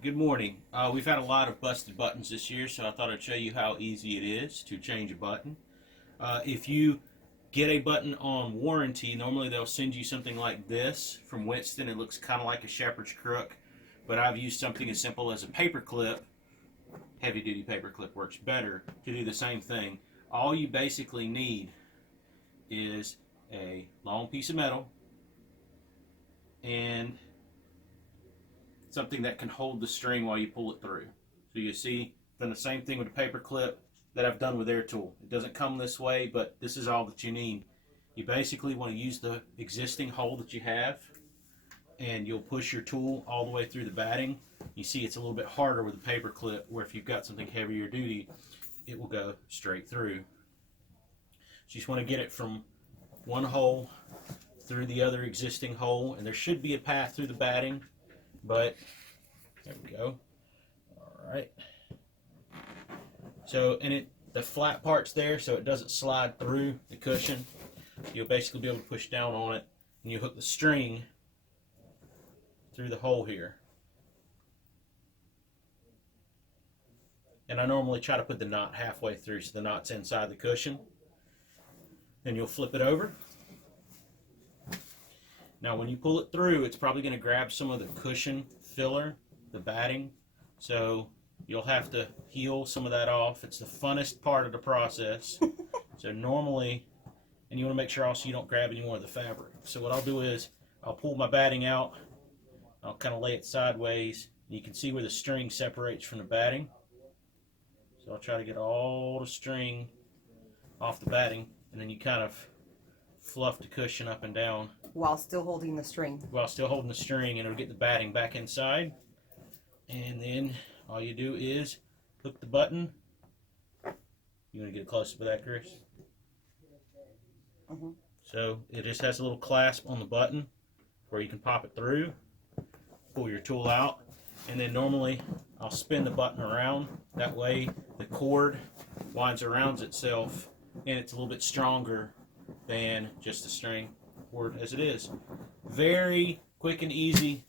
Alright, good morning. We've had a lot of busted buttons this year, so I thought I'd show you how easy it is to change a button. If you get a button on warranty, normally they'll send you something like this from Winston. It looks kind of like a shepherd's crook, but I've used something as simple as a paper clip. Heavy duty paper clip works better to do the same thing. All you basically need is a long piece of metal and something that can hold the string while you pull it through. So you see, I've done the same thing with a paper clip that I've done with their tool. It doesn't come this way, but this is all that you need. You basically want to use the existing hole that you have, and you'll push your tool all the way through the batting. You see it's a little bit harder with a paper clip, where if you've got something heavier duty, it will go straight through. So you just want to get it from one hole through the other existing hole, and there should be a path through the batting, but there we go. All right. So, and the flat part's there, so it doesn't slide through the cushion. You'll basically be able to push down on it, and you hook the string through the hole here. And I normally try to put the knot halfway through, so the knot's inside the cushion. Then you'll flip it over. Now when you pull it through, it's probably going to grab some of the cushion filler, the batting, so you'll have to heel some of that off. It's the funnest part of the process. So normally, and you want to make sure also you don't grab any more of the fabric. So what I'll do is, I'll pull my batting out, I'll kind of lay it sideways, and you can see where the string separates from the batting. So I'll try to get all the string off the batting, and then you kind of fluff the cushion up and down. While still holding the string. While still holding the string, and it'll get the batting back inside. And then all you do is hook the button. You want to get a close up of that, Chris? So it just has a little clasp on the button where you can pop it through, pull your tool out, and then normally I'll spin the button around. That way the cord winds around itself, and it's a little bit stronger than just the string cord as it is. Very quick and easy.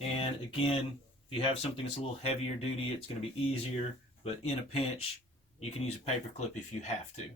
And again, if you have something that's a little heavier duty, it's going to be easier, but in a pinch you can use a paper clip if you have to.